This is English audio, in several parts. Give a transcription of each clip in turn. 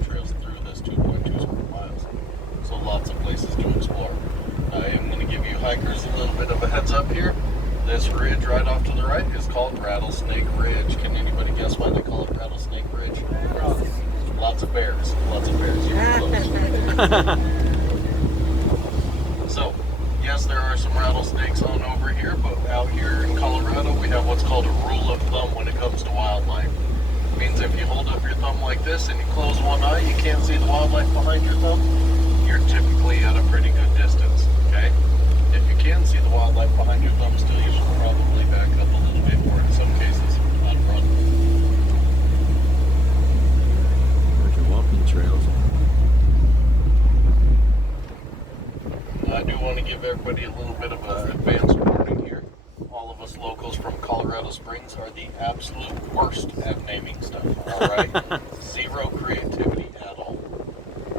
walking trails through this 2.2 square miles. So lots of places to explore. I am going to give you hikers a little bit of a heads up here. This ridge right off to the right is called Rattlesnake Ridge. Can anybody guess why they call it Rattlesnake Ridge? Lots of bears. Lots of bears. You're close. So, yes, there are some rattlesnakes on over here, but out here in Colorado, we have what's called a rule of thumb when it comes to wildlife. It means if you hold up your thumb like this and you close one eye, you can't see the wildlife behind your thumb. You're typically at a pretty good distance, okay? If you can see the wildlife behind your thumb still, you should probably back up a little bit, or in some cases, not run. There's your walking trails. I do want to give everybody a little bit of an advanced warning here. All of us locals from Colorado Springs are the absolute worst at naming stuff, alright? Zero creativity at all.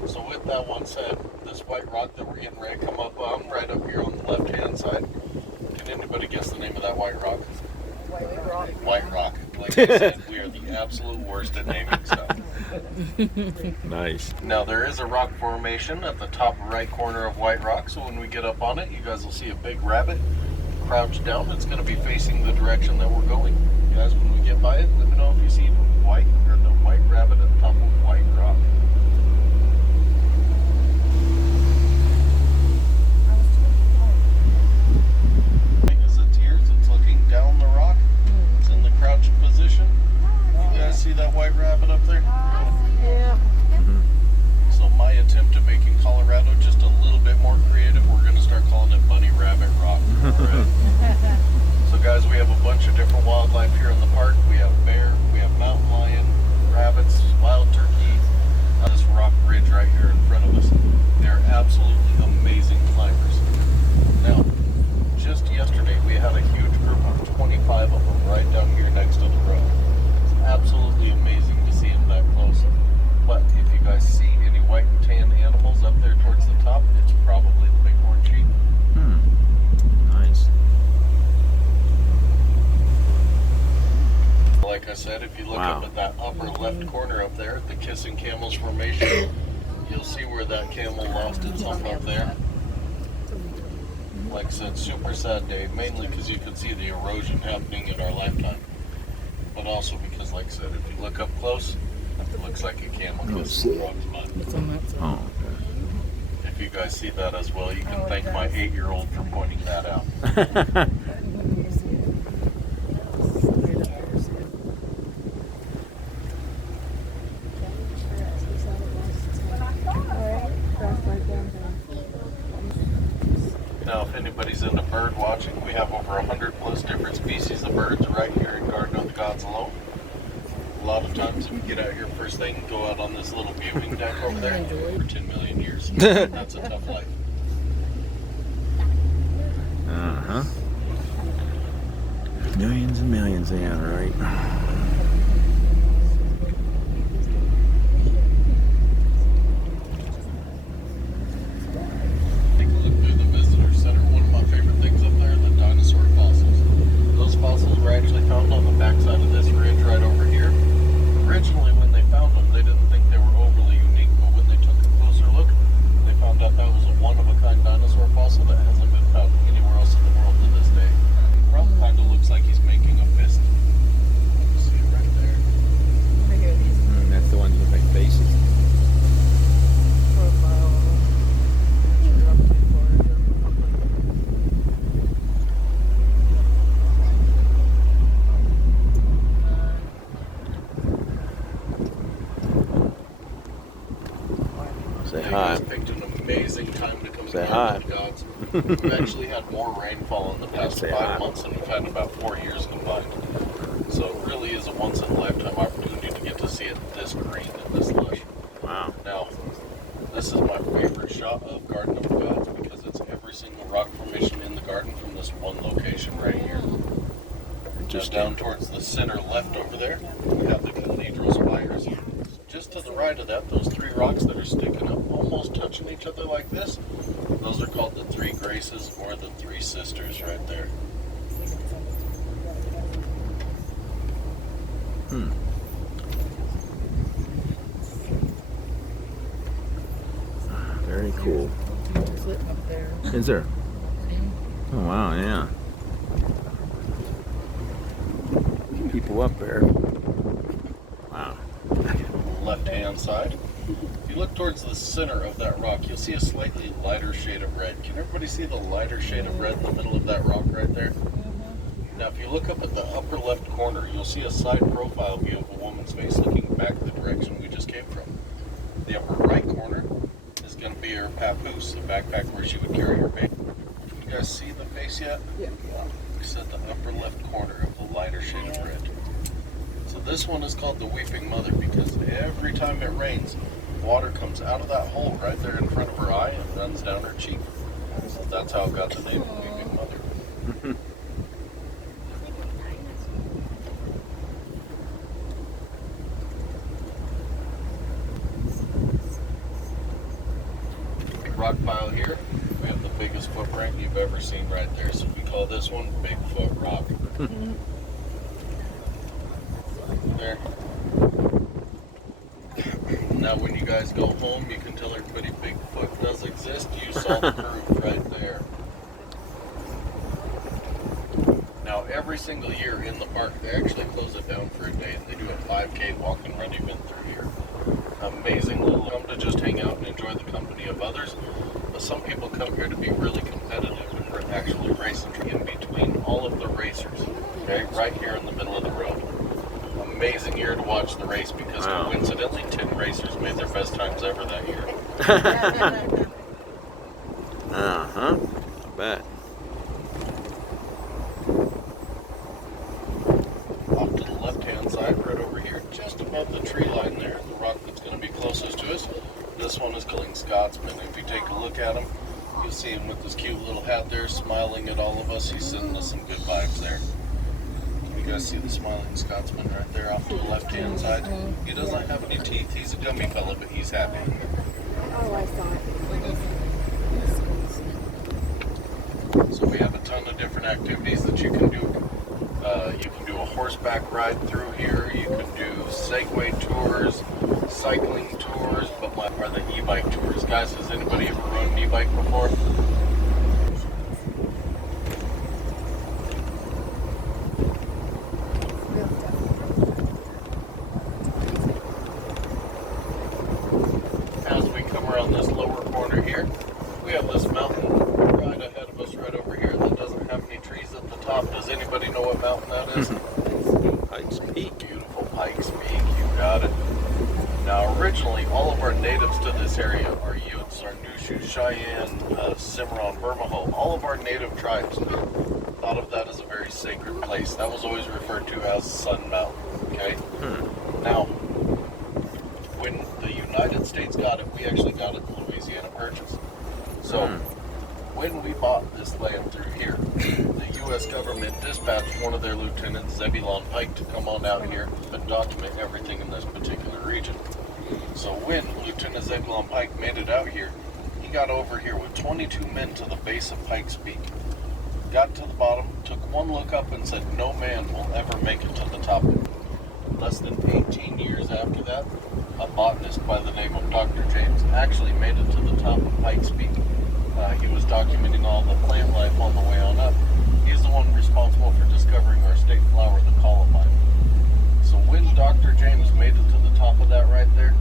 So with that one said, this white rock that we're getting ready to come up on, right up here on the left-hand side, can anybody guess the name of that white rock? White rock. White rock. Like I said, we are the absolute worst at naming stuff. Nice. Now there is a rock formation at the top right corner of White Rock, so when we get up on it, you guys will see a big rabbit crouched down. It's going to be facing the direction that we're going. You guys, when we get by it, let me know if you see the white rabbit at the top of White Rock. As it tears, it's looking down the rock. It's in the crouched position. You guys see that white rabbit up there? Yeah. So my attempt at making Colorado just a little bit more creative, we're going to start calling it Bunny Rabbit Rock. Alright. So guys, we have a bunch of different wildlife here in the park. We have bear, we have mountain lion, rabbits, wild turkey. This rock ridge right here in front of us. They're absolutely amazing climbers. Now, just yesterday we had a huge group of 25 of them right down here next to the road. It's absolutely amazing to see them that close. But if you guys see any white and tan animals up there towards the top, it's probably the bighorn sheep. Nice. Like I said, if you look up at that upper left corner up there, the Kissing Camels Formation, you'll see where that camel lost its hump up there. Like I said, super sad day, mainly because you can see the erosion happening in our lifetime. But also because, like I said, if you look up close, it looks like a camel kissing the rock's butt. Oh, If you guys see that as well, you can thank my 8-year-old for pointing that out. okay. Now, if anybody's into bird watching, we have over 100 plus different species of birds right here in Garden of the Gods alone. A lot of times, if you get out here first thing and go out on this little viewing deck over there for 10 million years. That's a tough life. Uh-huh. Millions and millions, yeah, right. Take a look through the visitor center. One of my favorite things up there are the dinosaur fossils. Those fossils were actually found on the backside of this ridge right over here. Originally, when they found them, they didn't think they were overly unique, but when they took a closer look, they found out that was a one-of-a-kind dinosaur fossil that hasn't been found anywhere else in the world to this day. Rob kind of looks like he's making a fist. See it right there? That's the one that look like faces. Say You hi. guys picked an amazing time to come Say to Garden of the Gods. We've actually had more rainfall in the past Say 5 hi. months than we've had in about 4 years combined. So it really is a once-in-a-lifetime opportunity to get to see it this green and this lush. Wow. Now, this is my favorite shot of Garden of the Gods because it's every single rock formation in the garden from this one location right here. Just down towards the center left over there, we have the cathedral spires. Just to the right of that, those 3 rocks that are sticking up, almost touching each other like this, those are called the 3 Graces or the 3 Sisters right there. cool. Sitting up there. Is there? Oh wow, yeah. People up there. Wow. Left hand side. If you look towards the center of that rock, you'll see a slightly lighter shade of red. Can everybody see the lighter shade of red in the middle of that rock right there? Now if you look up at the upper left corner, you'll see a side profile view of a woman's face looking back the direction we just came from. The upper right corner is going to be her papoose, the backpack where she would carry her baby. Can you guys see the face yet? Yeah. It's at the upper left corner of the lighter shade of red. So this one is called the Weeping Mother because every time it rains, water comes out of that hole right there in front of her eye and runs down her cheek. So that's how it got the name Weeping Mother. Rock pile here, we have the biggest footprint you've ever seen right there. So we call this one Bigfoot Rock. There. Now when you guys go home, you can tell everybody Bigfoot does exist. You saw the proof right there. Now every single year in the park, they actually close it down for a day and they do a 5K walk and run event through here. Amazing little come to just hang out and enjoy the company of others. But some people come here to be really competitive and we're actually racing in between all of the racers. Okay, right here in the middle of the road. Amazing year to watch the race because coincidentally 10 racers made their best times ever that year. I bet. Off to the left hand side, right over here, just above the tree line there, the rock that's going to be closest to us. This one is called Scotsman. If you take a look at him, you'll see him with his cute little hat there, smiling at all of us. He's sending us some good vibes there. You guys see the smiling Scotsman right there off to the left hand side? He doesn't have any teeth. He's a gummy fella, but he's happy. Oh, I saw it. So we have a ton of different activities that you can do. You can do a horseback ride through here. You can do Segway tours, cycling tours, but what are the e-bike tours? Guys, has anybody ever rode an e-bike before? As we come around this lower corner here, we have this mountain right ahead of us right over here that doesn't have any trees at the top. Does anybody know what mountain that is? Pikes Peak. Beautiful Pikes Peak, you got it. Now originally all of our natives to this area, our Utes, our Nushu, Cheyenne, Cimarron, Bermejo, all of our native tribes thought of that as a very sacred place. That was always referred to as Sun Mountain, okay? Now, when the United States got it, we actually got it in Louisiana Purchase. So, when we bought this land through here, the U.S. government dispatched one of their lieutenants, Zebulon Pike, to come on out here and document everything in this particular region. So when Lieutenant Zebulon Pike made it out here, he got over here with 22 men to the base of Pikes Peak. Got to the bottom, took one look up and said, no man will ever make it to the top. Less than 18 years after that, a botanist by the name of Dr. James actually made it to the top of Pikes Peak. He was documenting all the plant life on the way on up. He's the one responsible for discovering our state flower, the columbine. So when Dr. James made it to the top of that right there,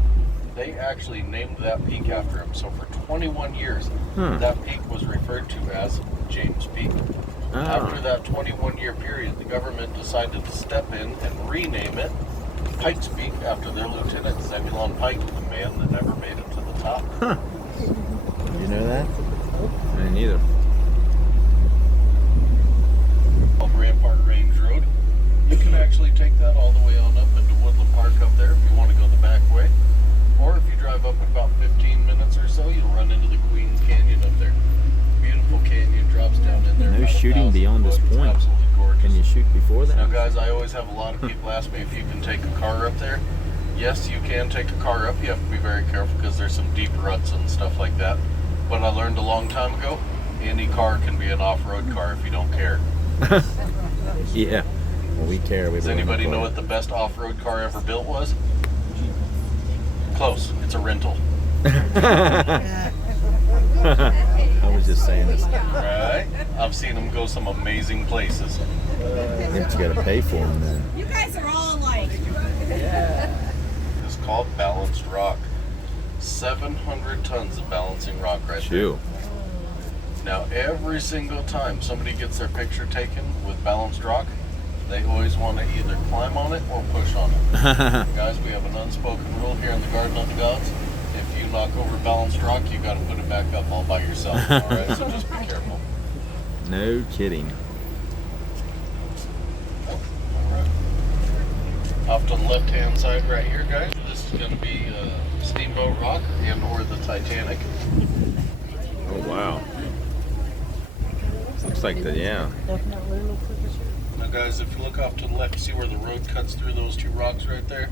they actually named that peak after him. So for 21 years, that peak was referred to as James Peak. After that 21-year period, the government decided to step in and rename it Pikes Peak after their lieutenant, Zebulon Pike, the man that never made it to the top. You know that? I didn't either. Rampart Range Road. You can actually take that all the way on up into Woodland Park up there if you want to go the back way. Or if you drive up about 15 minutes or so, you'll run into the Queens Canyon up there. Beautiful canyon, drops down in there. No shooting beyond this It's point. absolutely gorgeous. Can you shoot before that? Now guys, I always have a lot of people ask me if you can take a car up there. Yes, you can take a car up. You have to be very careful because there's some deep ruts and stuff like that. But I learned a long time ago, any car can be an off-road car if you don't care. Yeah. Well, we care. Does anybody know what the best off-road car ever built was? Close. It's a rental. I was just saying this. Right? I've seen them go some amazing places. You gotta pay for them then. You guys are all alike. It's called Balanced Rock. 700 tons of balancing rock right there. Chew. Now, every single time somebody gets their picture taken with balanced rock, they always want to either climb on it or push on it. Guys, we have an unspoken rule here in the Garden of the Gods. If you knock over balanced rock, you got to put it back up all by yourself. All right, so just be careful. No kidding. All right. Off to the left-hand side right here, guys. This is going to be Steamboat Rock and or the Titanic. Oh wow. Looks like the Definitely looks like a shirt. Now, guys, if you look off to the left, see where the road cuts through those two rocks right there?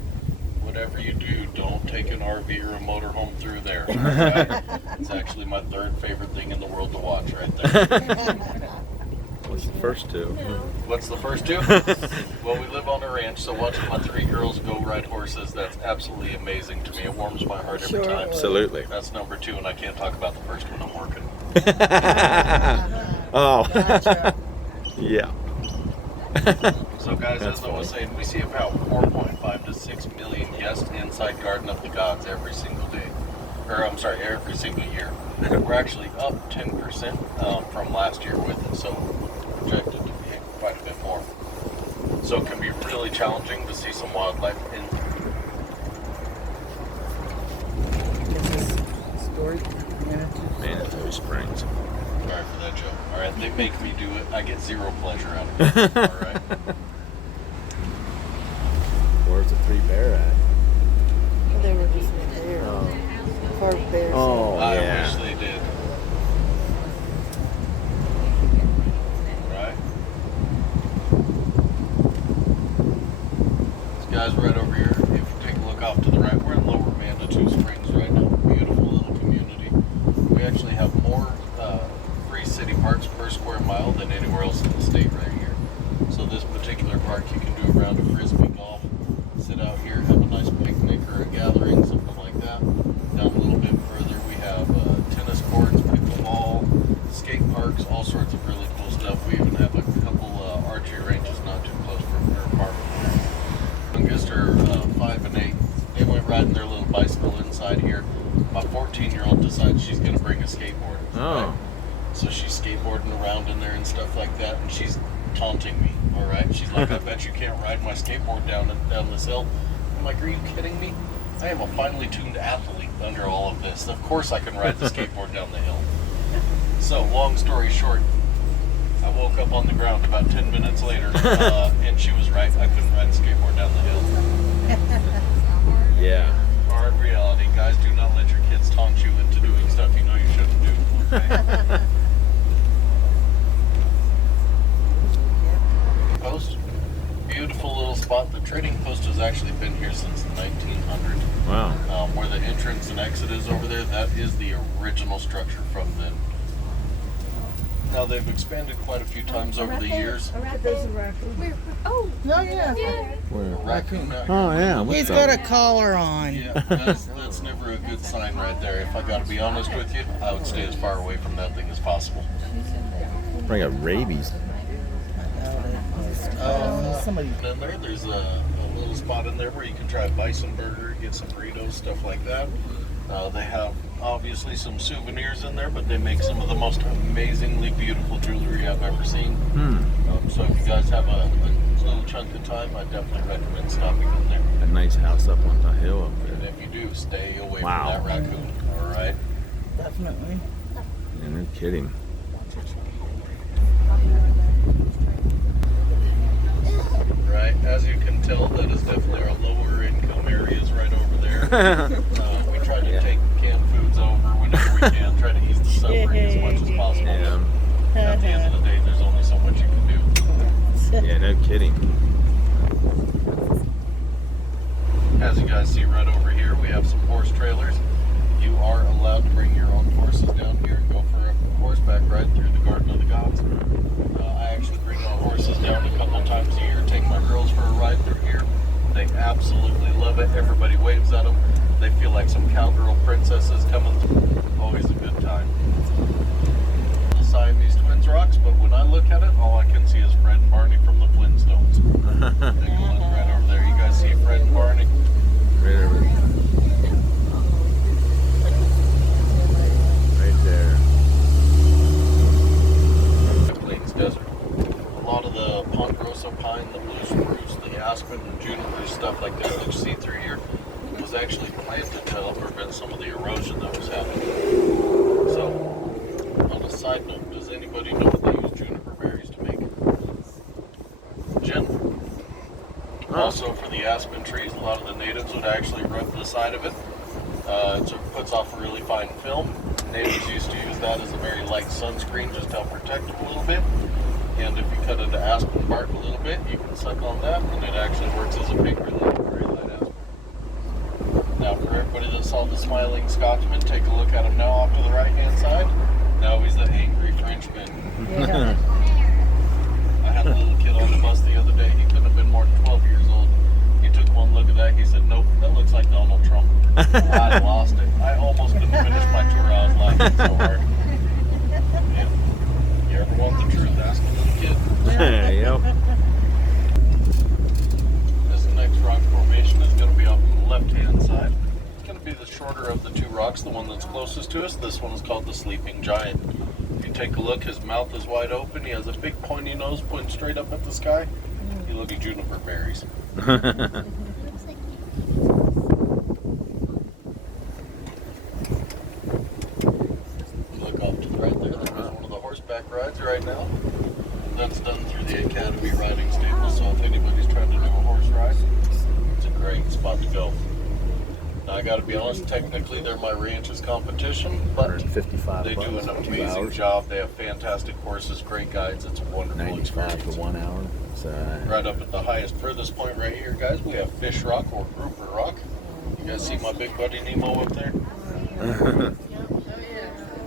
Whatever you do, don't take an RV or a motorhome through there. Right? It's actually my third favorite thing in the world to watch right there. What's the first two? What's the first two? Well, we live on a ranch, so watching my 3 girls go ride horses, that's absolutely amazing to me. It warms my heart every Sure. time. Absolutely. That's number 2, and I can't talk about the first one. I'm working. Oh. Gotcha. Yeah. So, guys, That's as I was funny. saying, we see about 4.5 to 6 million guests inside Garden of the Gods every single day. Or, I'm sorry, every single year. We're actually up 10% from last year with it, so projected to be quite a bit more. So it can be really challenging to see some wildlife in. Is this story? Manitou Springs. Sorry for that joke. All right, they make me do it. I get zero pleasure out of it. All right. Where's the 3 bear at? They were just there. Carved bears. Oh, I yeah. wish they did. Right? This guy's right over here. If you take a look off to the right, we're in Lower Manitou Springs right now. Beautiful little community. We actually have more free city parks per square mile than anywhere else in the state right here. So this particular park, you can do a round of frisbee golf, sit out here, have a nice picnic or a gathering, something like that. Down a little bit further, we have tennis courts, pickleball, skate parks, all sorts of really cool stuff. We even have a couple archery ranges not too close from our apartment. Youngest are 5 and 8. They went riding their little bicycle inside here. My 14-year-old decides she's going to bring a skateboard. Oh. So she's skateboarding around in there and stuff like that, and she's taunting me. All right, she's like, "I bet you can't ride my skateboard down this hill." I'm like, "Are you kidding me? I am a finely tuned athlete under all of this. Of course I can ride the skateboard down the hill." So, long story short, I woke up on the ground about 10 minutes later, and she was right. I couldn't ride the skateboard down the hill. Yeah. Hard reality, guys. Do not let your kids taunt you into doing stuff you know you shouldn't do. Okay? Post. Beautiful little spot. The trading post has actually been here since 1900. Wow. Where the entrance and exit is over there, that is the original structure from then. Now they've expanded quite a few times over the years. There's a raccoon. Oh, No, yeah. Where? Raccoon out here. Oh, yeah. What's He's up? got a collar on. Yeah, that's never a good sign right there. If I got to be honest with you, I would stay as far away from that thing as possible. Probably got rabies. Somebody. And then there's a little spot in there where you can try a bison burger, get some burritos, stuff like that. They have obviously some souvenirs in there, but they make some of the most amazingly beautiful jewelry I've ever seen. So if you guys have a little chunk of time, I definitely recommend stopping in there. A nice house up on the hill up And there. if you do, stay away Wow. from that raccoon. All right. Definitely. Yeah, no kidding. Right. As you can tell, that is definitely our lower income areas right over there. We try to take canned foods over whenever we can, try to ease the suffering as much as possible. Yeah. At the end of the day, there's only so much you can do. Yeah, no kidding. As you guys see right over here, we have some horse trailers. You are allowed to bring your own horses down here and go for a horseback ride through the Garden of the Gods. I actually bring my horses down a couple times a year, take my girls for a ride through here. They absolutely love it. Everybody waves at them. They feel like some cowgirl princesses coming through. Always a good time. offset some of the erosion that was happening. So, on a side note, does anybody know what they use juniper berries to make? Gin. Also, for the aspen trees, a lot of the natives would actually rub the side of it. It puts off a really fine film. Natives used to use that as a very light sunscreen just to help protect them a little bit. And if you cut into aspen bark a little bit, you can suck on that, and it actually works as a big relief, very light aspen. Now, for everybody that saw the smiling Scotsman, take a look at him now off to the right-hand side. Now he's the angry Frenchman. Yeah. I had a little kid on the bus the other day. He couldn't have been more than 12 years old. He took one look at that. He said, "Nope, that looks like Donald Trump." I lost it. I almost couldn't finish my tour. I was laughing so hard. Yeah. You ever want the truth? Ask a little kid. Yep. This next rock formation is going to be off on the left-hand side. It's going to be the shorter of the two rocks, the one that's closest to us. This one is called the Sleeping Giant. If you take a look, his mouth is wide open. He has a big pointy nose pointing straight up at the sky. You look at juniper berries. Look off to the right there. That was one of the horseback rides right now. That's done through the Academy Riding Stable, so if anybody's trying to do a horse ride, it's a great spot to go. Now, I gotta be honest, technically they're my ranch's competition, but 155 they do an bucks for 2 amazing hours. job. They have fantastic horses, great guides. It's a wonderful 95 experience. for 1 hour. So, Right up at the highest, furthest point right here, guys, we have Fish Rock or Grouper Rock. You guys see my big buddy Nemo up there?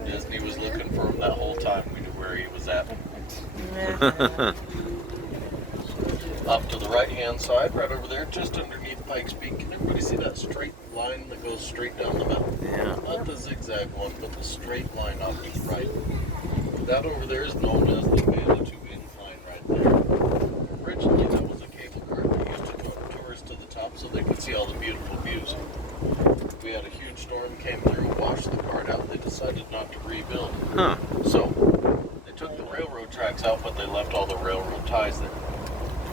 Disney was looking for him that whole time. We knew where he was at. Up to the right-hand side, right over there, just underneath Pikes Peak. Can everybody see that straight line that goes straight down the mountain? yeah. Not the zigzag one, but the straight line off to the right. That over there is known as the Manitou Incline right there. Originally, that was a cable car that used to tow tourists to the top so they could see all the beautiful views. We had a huge storm came through, washed the part out. They decided not to rebuild. Huh. So they took the railroad tracks out, but they left all the railroad ties there.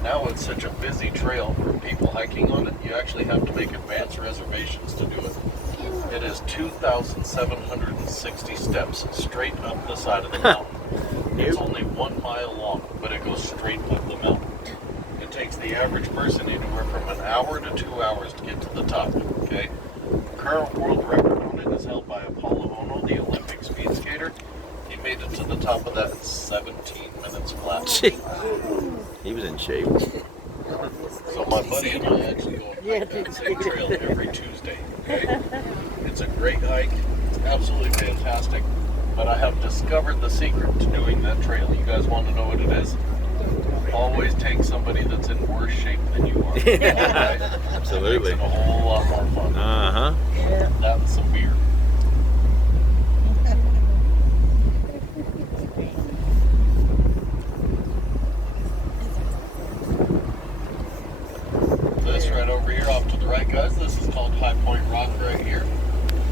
Now it's such a busy trail for people hiking on it, you actually have to make advance reservations to do it. It is 2,760 steps straight up the side of the mountain. It's only 1 mile long, but it goes straight up the mountain. It takes the average person anywhere from an hour to 2 hours to get to the top, okay? Current world record on it is held by Apollo Ono, the Olympic speed skater. He made it to the top of that in 17 minutes flat. Gee. He was in shape. So my buddy and I actually go and hike that same trail every Tuesday, okay? It's a great hike. It's absolutely fantastic. But I have discovered the secret to doing that trail. You guys want to know what it is? Always take somebody that's in worse shape than you are. Okay? Absolutely. It makes it a whole lot more fun. Uh-huh. That and some beer. This right over here off to the right, guys, this is called High Point Rock right here.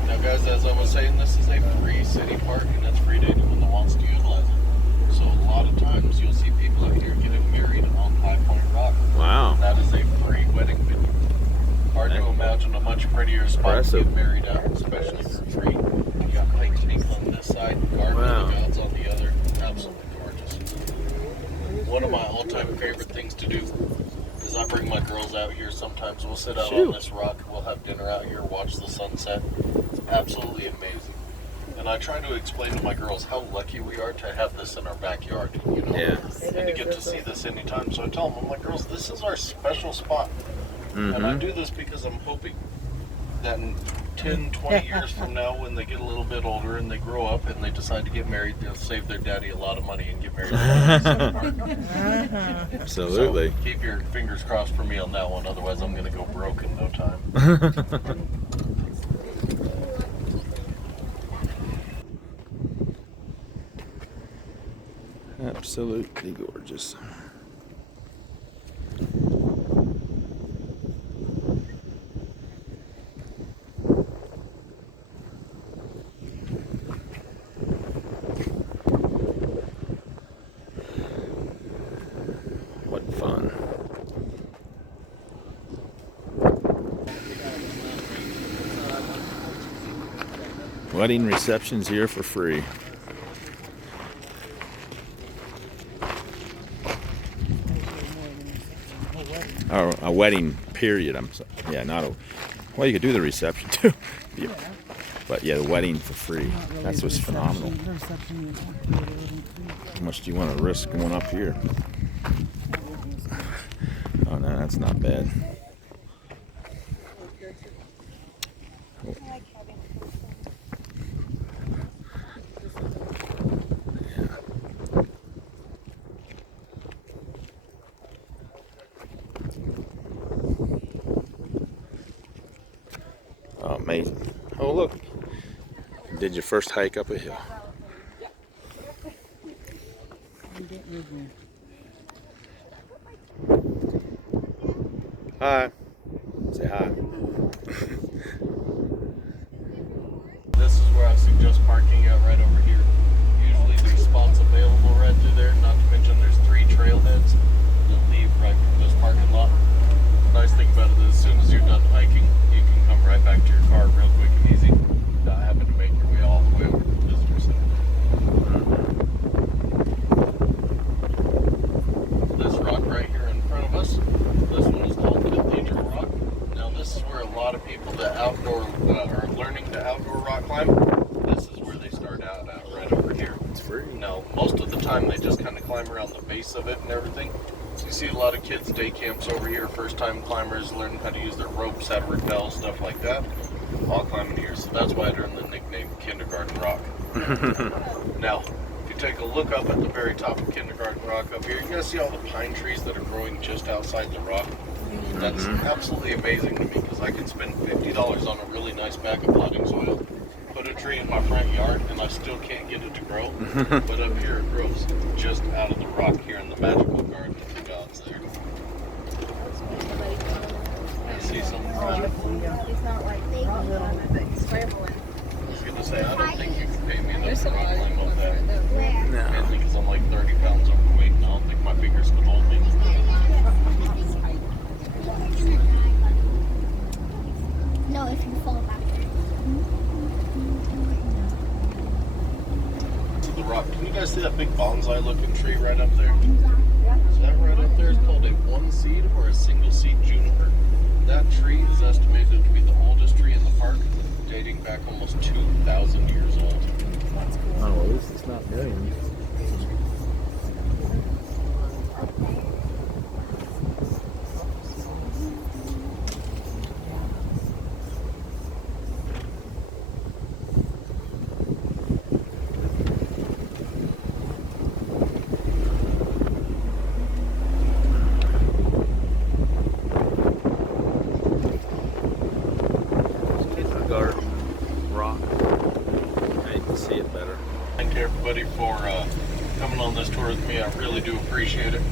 Now, guys, as I was saying, this is a free city park, and it's free to anyone that wants to utilize it. So a lot of times you'll see people out here getting married on High Point Rock. Wow. That is a free wedding venue. Hard to imagine a much prettier spot to get Impressive. married at, especially for free. You got Pikes Peak on this side, Garden Wow. of the Gods on the other. Absolutely gorgeous. One of my all-time favorite things to do is I bring my girls out here. Sometimes we'll sit out on this rock, we'll have dinner out here, watch the sunset. It's absolutely amazing. And I try to explain to my girls how lucky we are to have this in our backyard, you know? Yeah. And to get to see this anytime. So I tell them, I'm like, girls, this is our special spot. And I do this because I'm hoping that in 10, 20 years from now, when they get a little bit older and they grow up and they decide to get married, they'll save their daddy a lot of money and get married. Absolutely. So keep your fingers crossed for me on that one, otherwise I'm going to go broke in no time. Absolutely gorgeous. What fun. Wedding receptions here for free. Or a wedding period. I'm sorry. Yeah, not a. Well, you could do the reception too. Yeah. But yeah, the wedding for free. That's what's phenomenal. How much do you want to risk going up here? Oh no, that's not bad. Oh, amazing. Oh, look. Did your first hike up a hill. Hi. Say hi. This is where I suggest parking out right over here. Usually there's spots available right through there, not to mention there's 3 trailheads that leave right from this parking lot. The nice thing about it is as soon as you're done hiking, you can come right back to your car real quick and easy, not having to make your way all the way over to the visitor center. This rock right here in front of us, this one is called Cathedral Rock. Now this is where a lot of people that are learning to outdoor rock climb, this is where they start out at, right over here. It's free. Now, most of the time they just kind of climb around the base of it and everything. You see a lot of kids day camps over here, first time climbers learning how to use their ropes, how to rappel, stuff like that, all climbing here. So that's why I earned the nickname Kindergarten Rock. Now, if you take a look up at the very top of Kindergarten Rock up here, you're going to see all the pine trees that are growing just outside the rock. That's absolutely amazing to me because I can spend $50 on a really nice bag of potting soil, put a tree in my front yard, and I still can't get it to grow. But up here it grows just out of the rock here in the magical garden of the gods there. I see some It's not like scrambling. I was going to say, I don't think you can pay me enough to rock climb up that. No. Mainly because I'm like 30 pounds overweight and I don't think my fingers could hold me. No, if you fall back there. The rock. Can you guys see that big bonsai looking tree right up there? So that right up there is called a one seed or a single seed juniper. That tree is estimated to be the oldest tree in the park, dating back almost 2,000 years old. Oh, well, at least it's not millions. Rock. I can see it better. Thank you everybody for coming on this tour with me. I really do appreciate it.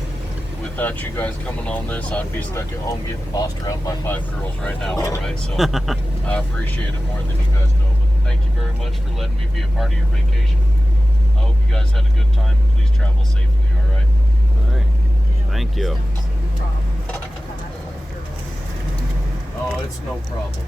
Without you guys coming on this, I'd be stuck at home getting bossed around by 5 girls right now, alright? So I appreciate it more than you guys know. But thank you very much for letting me be a part of your vacation. I hope you guys had a good time. Please travel safely, alright? Alright. Thank you. Oh, it's no problem.